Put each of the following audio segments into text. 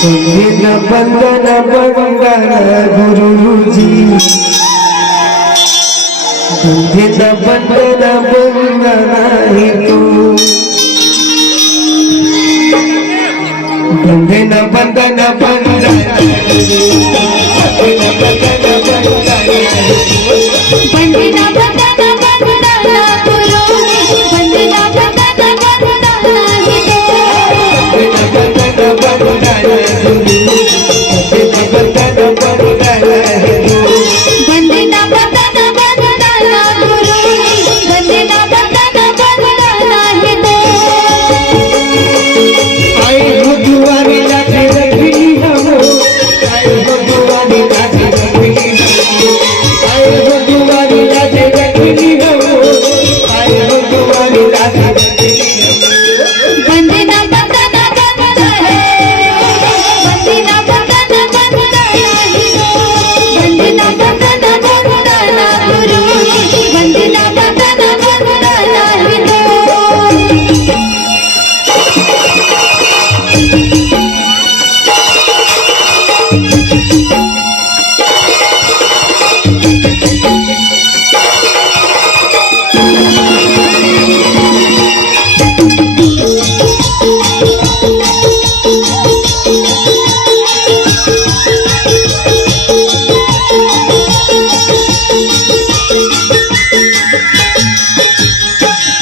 संगीना बंदना बंदना गुरुजी संगीना बंदना बंदना ही तू संगीना बंदना बंदना संगीना बंदना बंदना बंदना बंदना बंदना गुरु बंदना बंदना बंदना ही बंदना बंदना बंदना बंदना बंदना गुरु बंदना बंदना बंदना ही आई भगवानी लाठी रखी हमो आई भगवानी लाठी रखी आई भगवानी लाठी रखी हमो आई भगवानी लाठी रखी बंदना बंदना बंदना है बंदना बंदना बंदना ही बंदना बंदना बंदना गुरु बंदना बंदना बंदना ही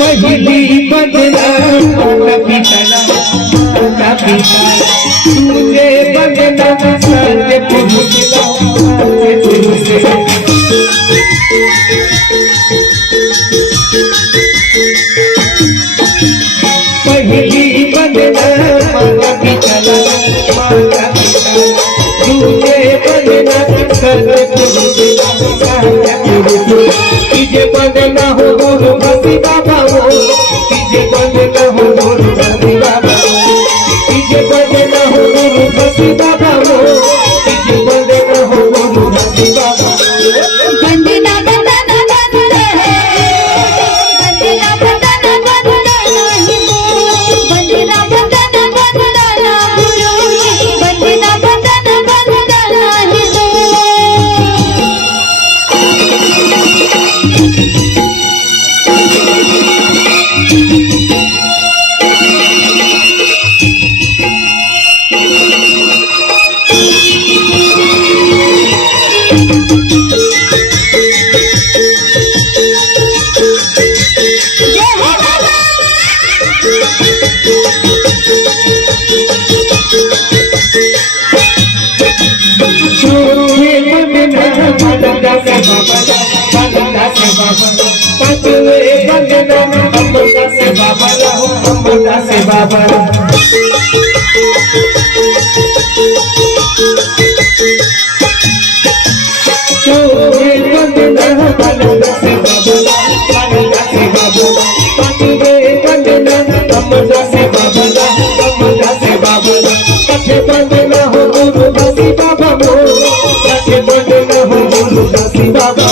पहली बंदना माता पिता माता पिता तुझे बंदना सारे पुरुष सारे पुरुष पहली बंदना माता पिता माता पिता तुझे बंदना सारे पुरुष सारे पुरुष तुझे बंदना हो गुरु भक्ति बाबा हो तुझे बंदना हो गुरु भक्ति बाबा तुझे बंदना हो गुरु भक्ति बाबा हो तुझे बंदना हो गुरु भक्ति बाबा बंदना बंदना बंदना है बंदना बंदना बंदना ही बंदना बंदना बंदना गुरु बंदना बंदना बंदना ही छोरे बंदना बंदना से बाबा बंदना से बाबा पतवे बंदना अमृता से बाबा हो अमृता से बाबा छोरे बंदना बंदना से बाबा बंदना से बाबा पतवे बंदना अमृता से बाबा अमृता से बाबा पथे बंदना हो गुरु भक्ति बाबा मो पथे बंदना हो गुरु भक्ति बाबा